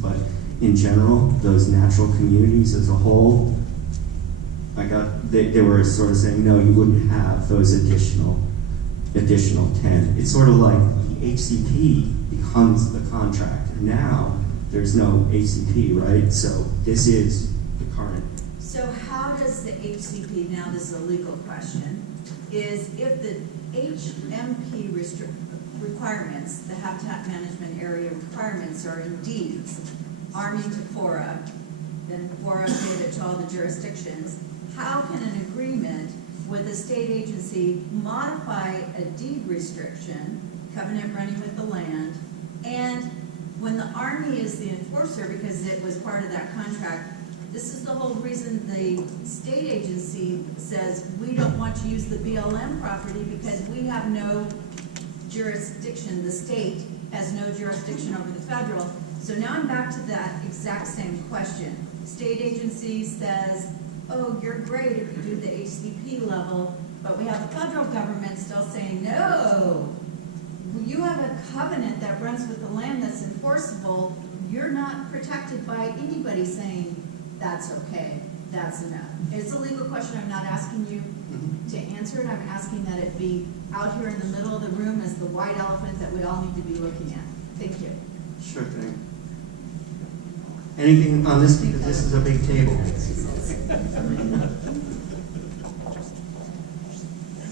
but in general, those natural communities as a whole, they were sort of saying, no, you wouldn't have those additional 10. It's sort of like the HCP becomes the contractor. Now, there's no HCP, right? So this is the current. So how does the HCP, now this is a legal question, is if the HMP requirements, the Habitat Management Area requirements are in deeds, Army to FORA, then FORA gave it to all the jurisdictions, how can an agreement with a state agency modify a deed restriction, covenant running with the land, and when the Army is the enforcer because it was part of that contract, this is the whole reason the state agency says we don't want to use the BLM property because we have no jurisdiction, the state has no jurisdiction over the federal. So now I'm back to that exact same question. State agency says, oh, you're great if you do the HCP level, but we have the federal government still saying, no, you have a covenant that runs with the land that's enforceable. You're not protected by anybody saying that's okay, that's enough. It's a legal question. I'm not asking you to answer it. I'm asking that it be out here in the middle of the room as the white elephant that we all need to be looking at. Thank you. Sure thing. Anything on this? Because this is a big table.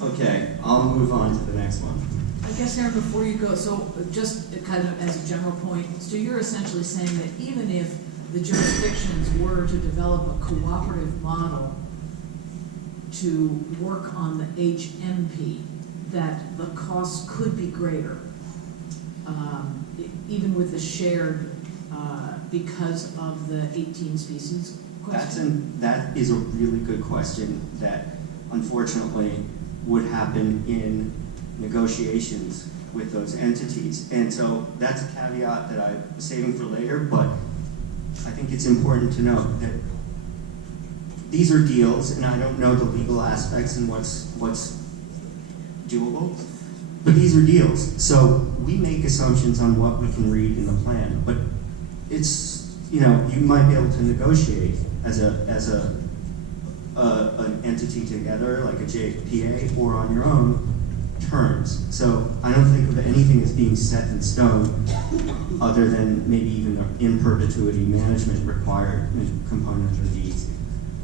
Okay, I'll move on to the next one. I guess, Aaron, before you go, so just kind of as a general point, so you're essentially saying that even if the jurisdictions were to develop a cooperative model to work on the HMP, that the costs could be greater, even with the shared, because of the 18 species question? That is a really good question that unfortunately would happen in negotiations with those entities. And so that's a caveat that I'm saving for later, but I think it's important to note that these are deals, and I don't know the legal aspects and what's doable, but these are deals. So we make assumptions on what we can read in the plan, but it's, you might be able to negotiate as an entity together, like a JPA, or on your own terms. So I don't think of anything as being set in stone other than maybe even an in perpetuity management required component of the deeds.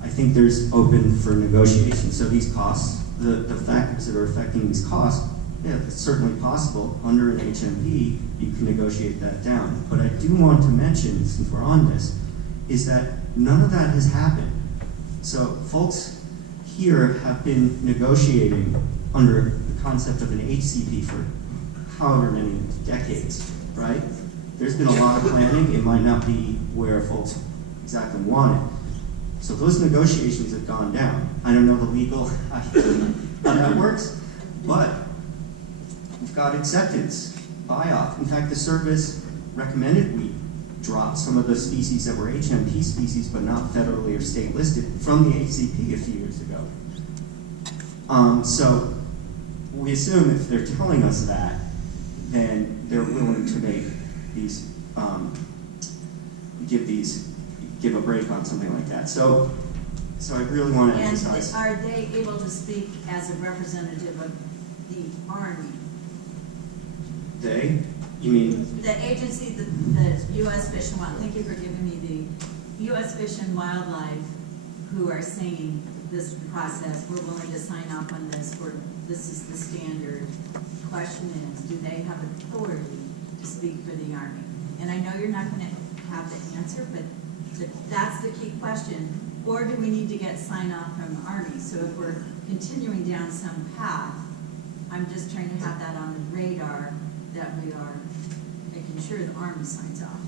I think there's open for negotiation. So these costs, the factors that are affecting these costs, yeah, it's certainly possible. Under an HMP, you can negotiate that down. But I do want to mention, since we're on this, is that none of that has happened. So folks here have been negotiating under the concept of an HCP for however many decades, right? There's been a lot of planning. It might not be where folks exactly want it. So those negotiations have gone down. I don't know the legal how that works, but we've got acceptance, buy-off. In fact, the service recommended we drop some of the species that were HMP species but not federally or state listed from the HCP a few years ago. So we assume if they're telling us that, then they're willing to make these, give a break on something like that. So I really want to emphasize. And are they able to speak as a representative of the Army? They? You mean? The agency, the U.S. Fish and Wildlife, thank you for giving me the U.S. Fish and Wildlife, who are saying this process, we're willing to sign off on this, this is the standard. Question is, do they have authority to speak for the Army? And I know you're not going to have the answer, but that's the key question. Or do we need to get sign off from the Army? So if we're continuing down some path, I'm just trying to have that on the radar that we are making sure the Army signs off.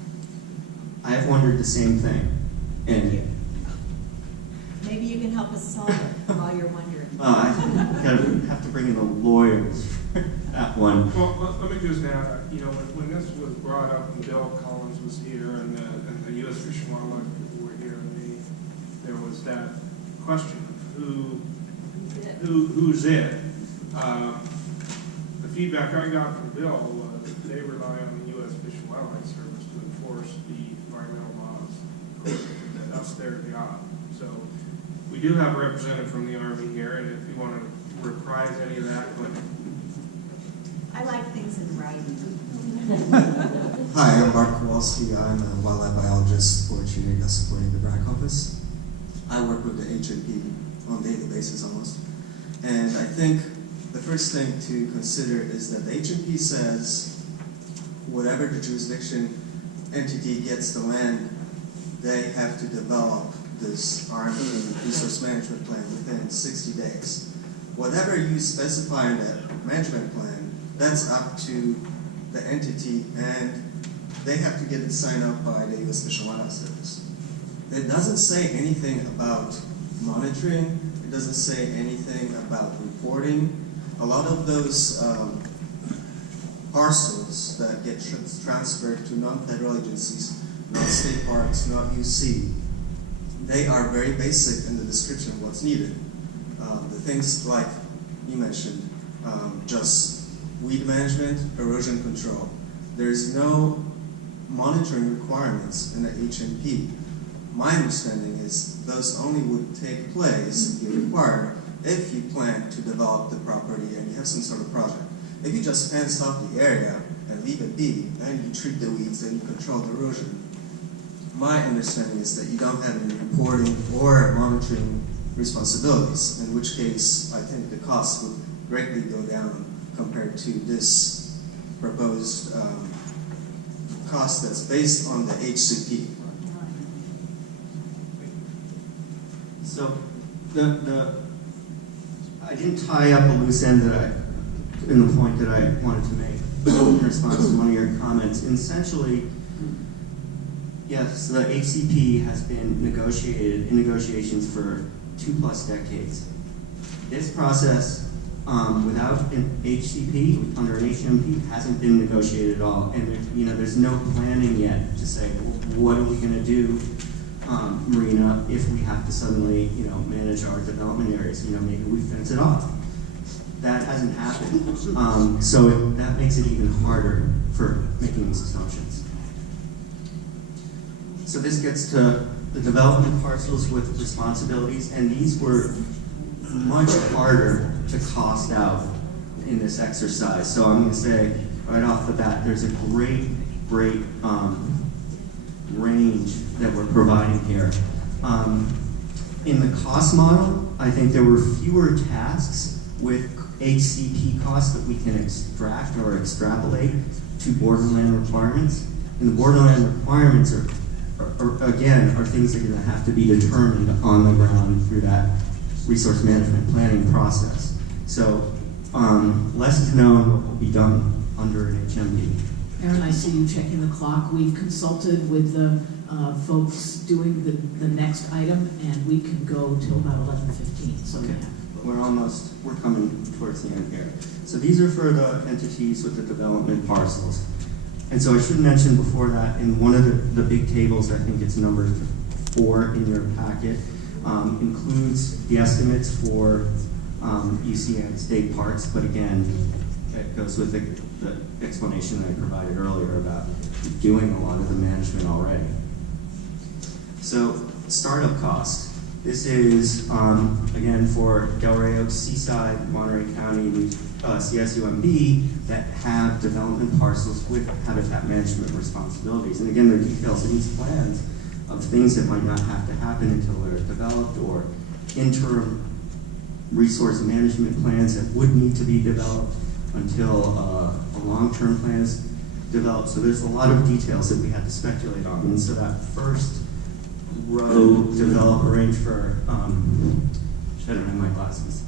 I have wondered the same thing. And maybe you can help us solve it while you're wondering. I have to bring in the lawyers for that one. Well, let me just add, when this was brought up, and Bill Collins was here, and the U.S. Fish and Wildlife people were here, and there was that question of who's it. The feedback I got from Bill was they rely on the U.S. Fish and Wildlife Service to enforce the environmental their job. So we do have a representative from the Army here, and if you want to reprise any of that, but I like things in writing. Hi, I'm Mark Kowalski. I'm a wildlife biologist for Chinega supporting the BRAC office. I work with the HMP on a daily basis almost. And I think the first thing to consider is that the HMP says whatever the jurisdiction entity gets the land, they have to develop this Army resource management plan within 60 days. Whatever you specify in that management plan, that's up to the entity, and they have to get it signed off by the U.S. Fish and Wildlife Service. It doesn't say anything about monitoring. It doesn't say anything about reporting. A lot of those parcels that get transferred to non-federal agencies, not state parks, not UC, they are very basic in the description of what's needed. The things like you mentioned, just weed management, erosion control. There's no monitoring requirements in the HMP. My understanding is those only would take place, be required, if you plan to develop the property and you have some sort of project. If you just fence off the area and leave it be, and you treat the weeds and you control the erosion, my understanding is that you don't have any reporting or monitoring responsibilities, in which case I think the cost would greatly go down compared to this proposed cost that's based on the HCP. So I didn't tie up a loose end in the point that I wanted to make in response to one of your comments. And essentially, yes, the HCP has been negotiated in negotiations for 2+ decades. This process, without an HCP, under an HMP, hasn't been negotiated at all. And there's no planning yet to say, well, what are we going to do, Marina, if we have to suddenly, manage our development areas? Maybe we fence it off. That hasn't happened. So that makes it even harder for making these assumptions. So this gets to the development parcels with responsibilities, and these were much harder to cost out in this exercise. So I'm going to say right off the bat, there's a great range that we're providing here. In the cost model, I think there were fewer tasks with HCP costs that we can extract or extrapolate to borderland requirements. And the borderland requirements are things that are going to have to be determined on the ground through that resource management planning process. So less is known what will be done under an HMP. Aaron, I see you checking the clock. We've consulted with the folks doing the next item, and we can go till about 11:15. So okay. We're coming towards the end here. So these are for the entities with the development parcels. And so I should mention before that, in one of the big tables, I think it's number 4 in your packet, includes the estimates for UC and state parks, but again, that goes with the explanation that I provided earlier about doing a lot of the management already. So, startup cost. This is, again, for Delray Oaks, Seaside, Monterey County, CSUMB that have development parcels with habitat management responsibilities. And again, there are details in these plans of things that might not have to happen until they're developed, or interim resource management plans that would need to be developed until a long-term plan is developed. So there's a lot of details that we had to speculate on. And so that first row, develop, arrange for, I don't have my glasses,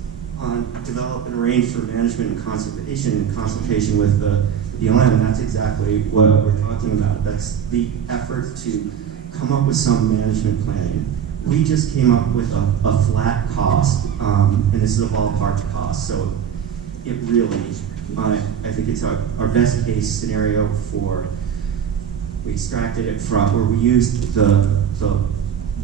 develop and arrange for management and conservation in consultation with the BLM, and that's exactly what we're talking about. That's the effort to come up with some management planning. We just came up with a flat cost, and this is a ballpark cost, so it really, I think it's our best case scenario for, we extracted it from, where we used the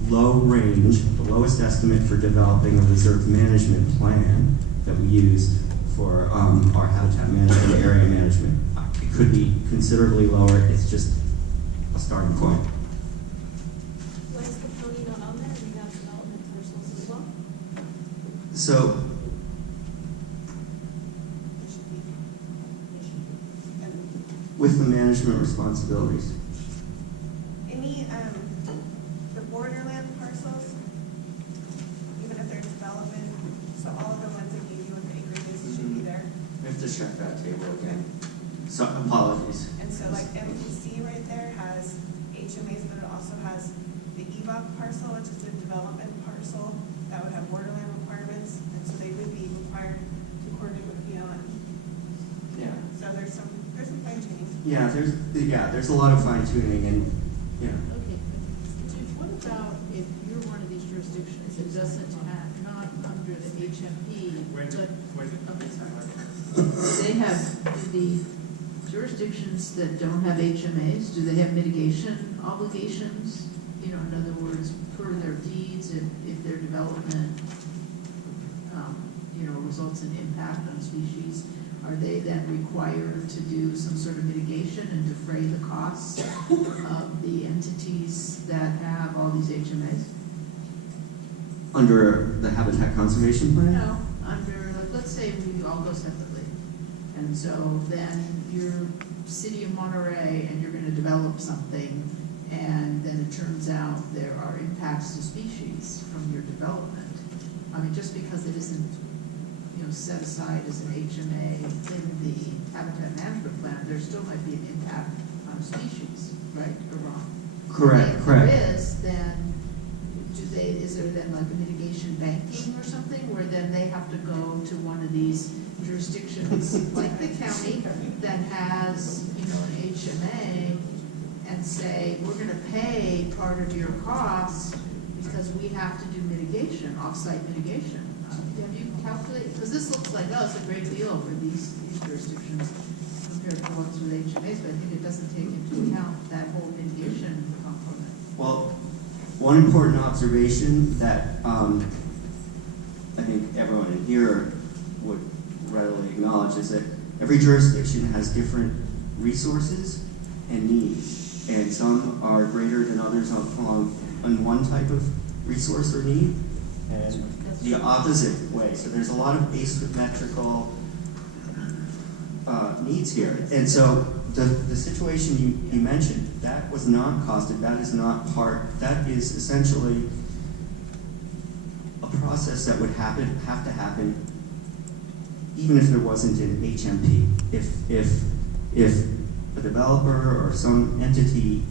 low range, the lowest estimate for developing a reserve management plan that we used for our habitat management, area management. It could be considerably lower, it's just a starting point. What is the county not on So, with the management responsibilities, Any, the borderland parcels, even if they're development, so all of the ones that gave you with the acreages should be there. we have to check that table again. So, apologies. And so like MPC right there has HMAs, but it also has the EVOC parcel, which is the development parcel that would have borderland requirements, and so they would be required to coordinate with BLM. Yeah. So there's some fine tuning. Yeah, there's a lot of fine tuning and, yeah. Okay, Chief, what about if you're one of these jurisdictions that doesn't have, not under the HMP, When, but, when, okay, sorry. They have, the jurisdictions that don't have HMAs, do they have mitigation obligations? You know, in other words, per their deeds, if their development, you know, results in impact on species, are they then required to do some sort of mitigation and defray the costs of the entities that have all these HMAs? Under the Habitat Conservation Plan? No, under, like, let's say we all go separately. And so then you're City of Monterey and you're gonna develop something, and then it turns out there are impacts to species from your development. I mean, just because it isn't, you know, set aside as an HMA in the Habitat Management Plan, there still might be an impact on species, right, or wrong? Correct, If correct. there is, then is there then like a mitigation banking or something where then they have to go to one of these jurisdictions like the county that has, you know, an HMA and say, we're gonna pay part of your costs because we have to do mitigation, off-site mitigation. Have you calculated, because this looks like, oh, it's a great deal for these jurisdictions compared to the ones with HMAs, but I think it doesn't take into account that whole mitigation component. Well, one important observation that I think everyone in here would readily acknowledge is that every jurisdiction has different resources and needs, and some are greater than others on one type of resource or need, and the opposite way. So there's a lot of asymmetrical needs here, and so the situation you mentioned, that was not costed, that is not part, that is essentially a process that would have to happen even if there wasn't an HMP. If a developer or some entity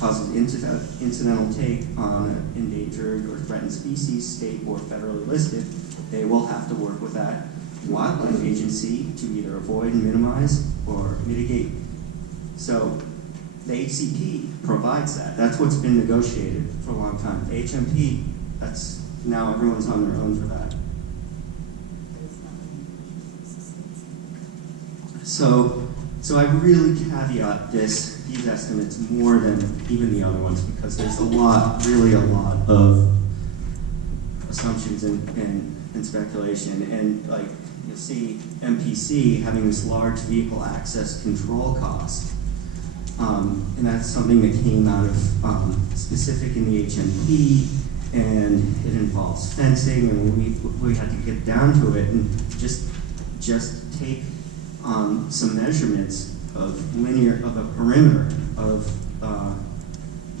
causes incidental take on an endangered or threatened species, state or federally listed, they will have to work with that wildlife agency to either avoid, minimize, or mitigate. So the HCP provides that. That's what's been negotiated for a long time. The HMP, that's now everyone's on their own for that. So I really caveat these estimates more than even the other ones because there's really a lot of assumptions and speculation. And like you'll see MPC having this large vehicle access control cost. And that's something that came out of specific in the HMP, and it involves fencing, and we had to get down to it and just take some measurements of a perimeter of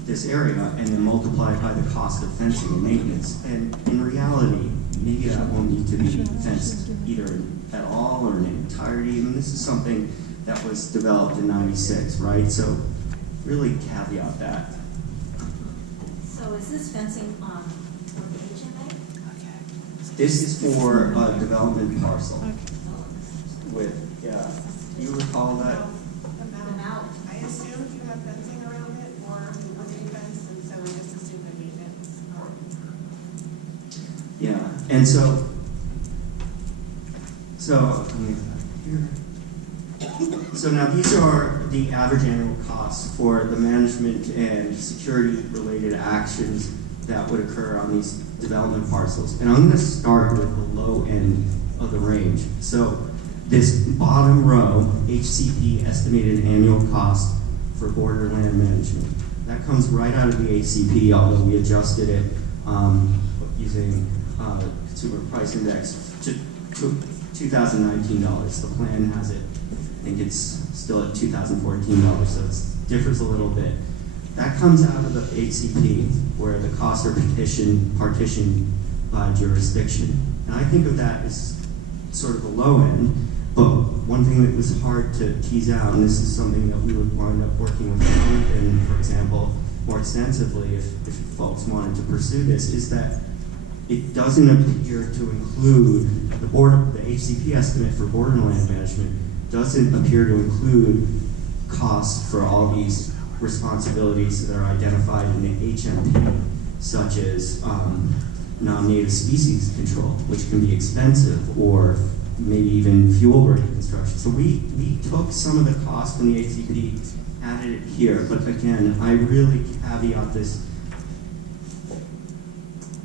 this area and then multiply it by the cost of fencing and maintenance. And in reality, maybe that won't need to be fenced either at all or in entirety. And this is something that was developed in '96, right? So really caveat that. So is this fencing for the HMA? Okay. This is for a development parcel with, you recall that? The mount. I assumed you have fencing around it or a fence, and so we just assumed the maintenance. Yeah, and so let me go back here. So now these are the average annual costs for the management and security related actions that would occur on these development parcels. And I'm going to start with the low end of the range. So this bottom row, HCP estimated annual cost for borderland management. That comes right out of the ACP, although we adjusted it using consumer price index to $2,019. The plan has it, I think it's still at $2,014, so it differs a little bit. That comes out of the HCP, where the costs are partitioned by jurisdiction. And I think of that as sort of the low end, but one thing that was hard to tease out, and this is something that we would wind up working with Wellington, for example, more extensively if folks wanted to pursue this, is that it doesn't appear to include the HCP estimate for borderland management doesn't appear to include costs for all these responsibilities that are identified in the HMP, such as non-native species control, which can be expensive, or maybe even fuel-ready construction. So we took some of the cost from the HCP, added it here, but again, I really caveat this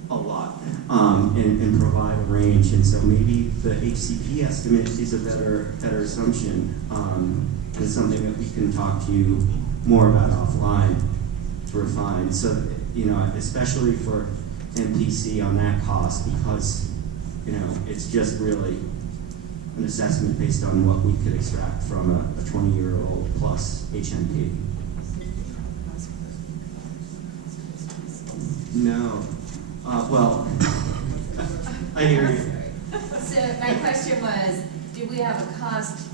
a lot and provide a range, and so maybe the HCP estimate is a better assumption, and it's something that we can talk to you more about offline to refine. So, you know, especially for MPC on that cost, because, you know, it's just really an assessment based on what we could extract from a 20-year-old plus HMP. No. Well, I hear you. So my question was, do we have a cost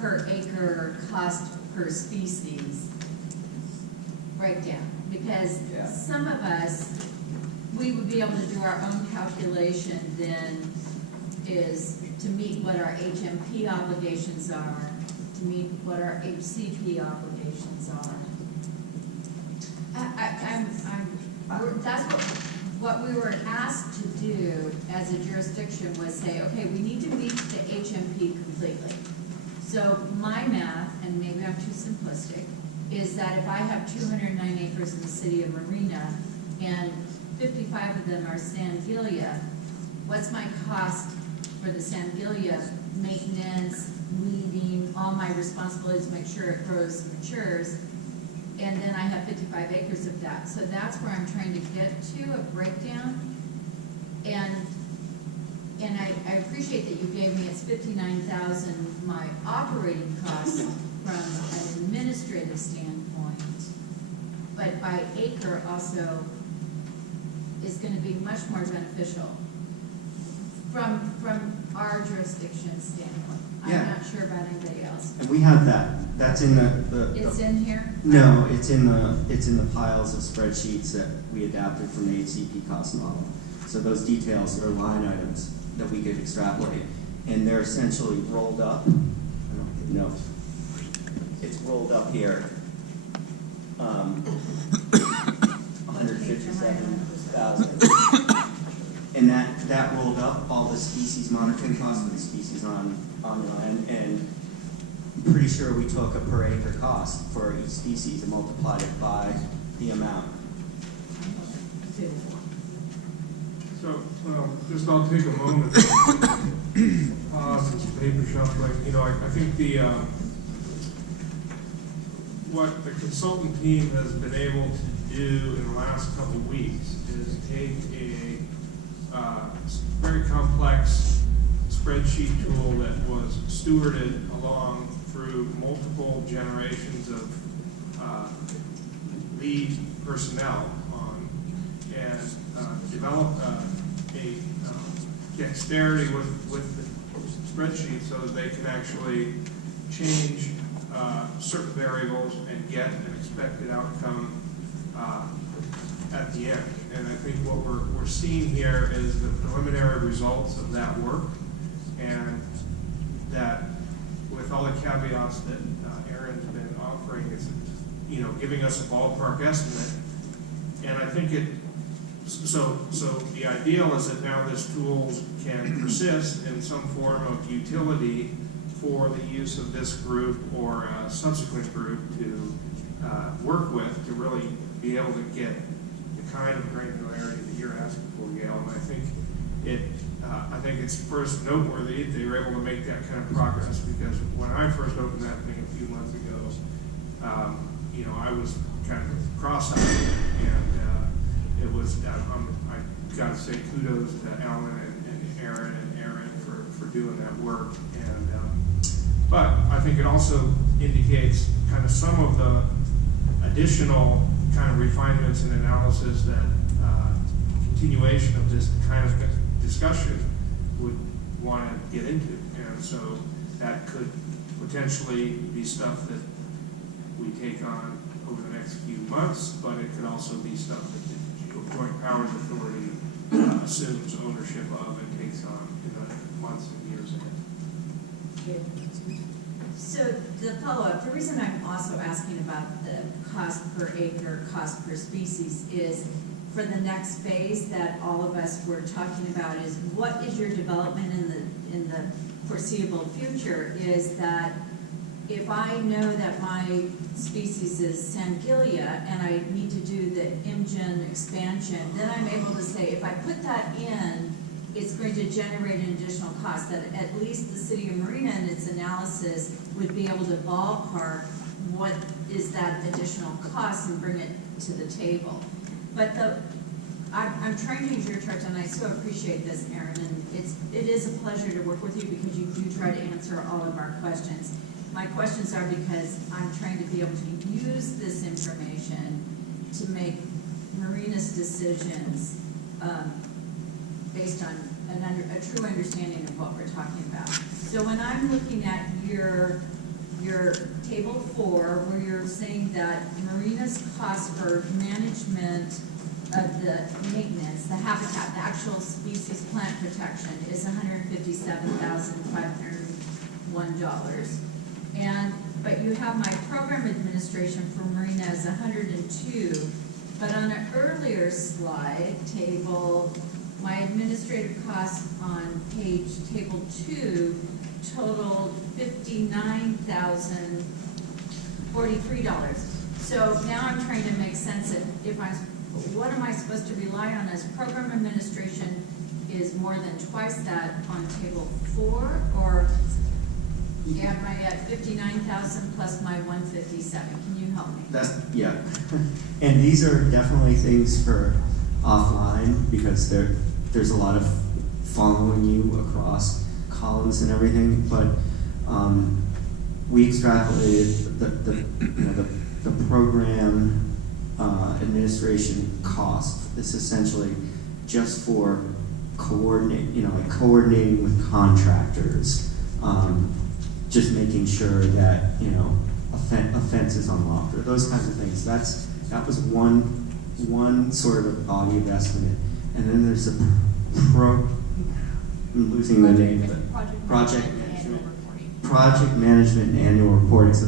per acre, cost per species breakdown? Because some of us, we would be able to do our own calculation then is to meet what our HMP obligations are, to meet what our HCP obligations are. That's what we were asked to do as a jurisdiction was say, okay, we need to meet the HMP completely. So my math, and maybe I'm too simplistic, is that if I have 209 acres in the city of Marina and 55 of them are Sangelia, what's my cost for the Sangelia maintenance, weeding, all my responsibilities to make sure it grows and matures, and then I have 55 acres of that. So that's where I'm trying to get to, a breakdown. And I appreciate that you gave me, it's 59,000 my operating costs from an administrative standpoint, but by acre also is going to be much more beneficial from our jurisdiction standpoint. Yeah. I'm not sure about anybody else. And we have that. That's in the It's in here? No, it's in the piles of spreadsheets that we adapted from the HCP cost model. So those details are line items that we could extrapolate, and they're essentially rolled up. I don't know. It's rolled up here. 157,000, and that rolled up all the species monitoring costs for the species on land, and I'm pretty sure we took a per acre cost for each species and multiplied it by the amount. So, just I'll take a moment to pause and paper shuffling. You know, I think what the consultant team has been able to do in the last couple of weeks is take a very complex spreadsheet tool that was stewarded along through multiple generations of lead personnel and developed a dexterity with the spreadsheet so that they can actually change certain variables and get an expected outcome at the end. And I think what we're seeing here is the preliminary results of that work, and that with all the caveats that Aaron's been offering, it's, you know, giving us a ballpark estimate. And I think so the ideal is that now this tool can persist in some form of utility for the use of this group or a subsequent group to work with to really be able to get the kind of granularity that you're asking for, Gail. And I think it's first noteworthy they were able to make that kind of progress, because when I first opened that thing a few months ago, you know, I was kind of cross-eyed, and it was, I got to say kudos to Alan Aaron and Aaron for doing that work. And but I think it also indicates kind of some of the additional kind of refinements and analysis that continuation of this kind of discussion would want to get into. And so that could potentially be stuff that we take on over the next few months, but it could also be stuff that the Joint Powers Authority assumes ownership of and takes on in the months and years ahead. So the follow-up, the reason I'm also asking about the cost per acre, cost per species is for the next phase that all of us were talking about is what is your development in the foreseeable future is that if I know that my species is Sangilia and I need to do the IMGEN expansion, then I'm able to say if I put that in, it's going to generate an additional cost that at least the city of Marina in its analysis would be able to ballpark what is that additional cost and bring it to the table. But I'm trying to use your chart, and I so appreciate this, Aaron, and it is a pleasure to work with you because you do try to answer all of our questions. My questions are because I'm trying to be able to use this information to make Marina's decisions based on a true understanding of what we're talking about. So when I'm looking at your table 4, where you're saying that Marina's cost for management of the maintenance, the habitat, the actual species plant protection is $157,501. But you have my program administration for Marina as 102. But on an earlier slide table, my administrative costs on table 2 totaled $59,043. So now I'm trying to make sense of what am I supposed to rely on as program administration is more than twice that on table 4, or am I at 59,000 plus my 157? Can you help me? Yeah. And these are definitely things for offline because there's a lot of following you across columns and everything, but we extrapolated the program administration cost. It's essentially just for coordinating with contractors, just making sure that a fence is unlocked or those kinds of things. That was one sort of body of estimate, and then there's I'm losing the name, but project management and annual reporting. So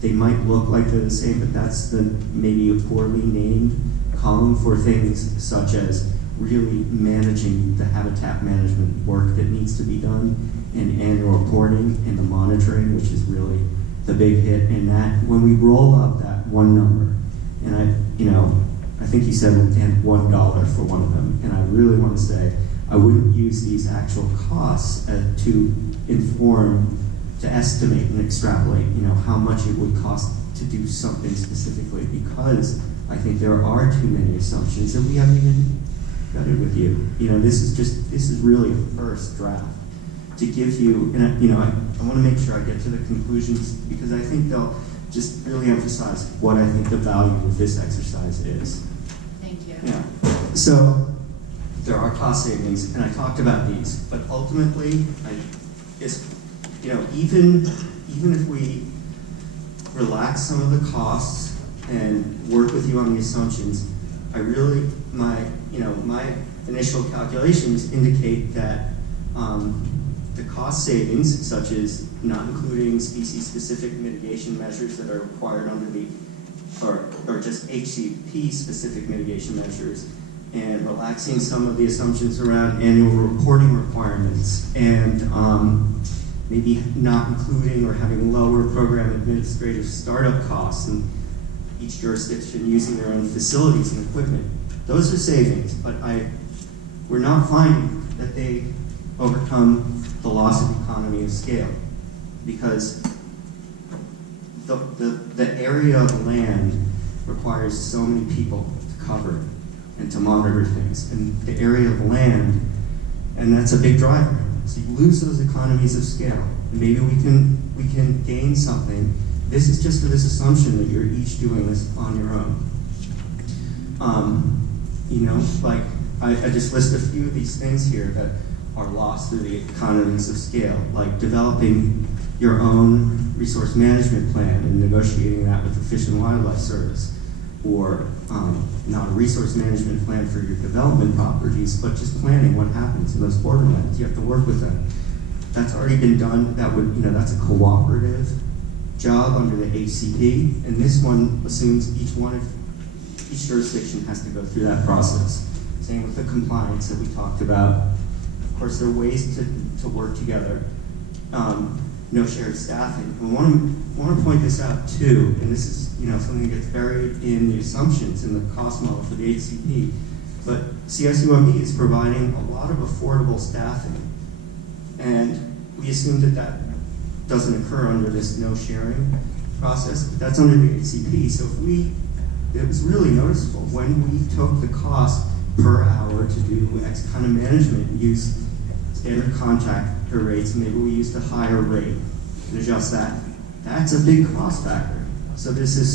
they might look like they're the same, but that's maybe a poorly named column for things such as really managing the habitat management work that needs to be done, and annual reporting and the monitoring, which is really the big hit. And that when we roll up that one number, and I think you said $1 for one of them, and I really want to say I wouldn't use these actual costs to estimate and extrapolate, how much it would cost to do something specifically, because I think there are too many assumptions that we haven't even gutted with you. This is really a first draft to give you, and I want to make sure I get to the conclusions because I think they'll just really emphasize what I think the value of this exercise is. Thank you. Yeah. So there are cost savings, and I talked about these, but ultimately, even if we relax some of the costs and work with you on the assumptions, my initial calculations indicate that the cost savings, such as not including species-specific mitigation measures that are required under or just HCP-specific mitigation measures, and relaxing some of the assumptions around annual reporting requirements, and maybe not including or having lower program administrative startup costs and each jurisdiction using their own facilities and equipment. Those are savings, but we're not finding that they overcome the loss of economy of scale, because the area of land requires so many people to cover and to monitor things, and the area of land And that's a big driver. So you lose those economies of scale. And maybe we can gain something. This is just for this assumption that you're each doing this on your own. You know, like I just list a few of these things here that are lost through the economies of scale, like developing your own resource management plan and negotiating that with the Fish and Wildlife Service, or not a resource management plan for your development properties, but just planning what happens in those borderlands. You have to work with them. That's already been done. That would, you know, that's a cooperative job under the HCP, and this one assumes each jurisdiction has to go through that process. Same with the compliance that we talked about. Of course, there are ways to work together. No shared staffing. I want to point this out too, and this is, you know, something that gets buried in the assumptions in the cost model for the HCP. But CSUMB is providing a lot of affordable staffing, and we assume that that doesn't occur under this no sharing process, but that's under the HCP. So it was really noticeable when we took the cost per hour to do X kind of management, use standard contractor rates, maybe we used a higher rate and adjust that. That's a big cost factor. So this is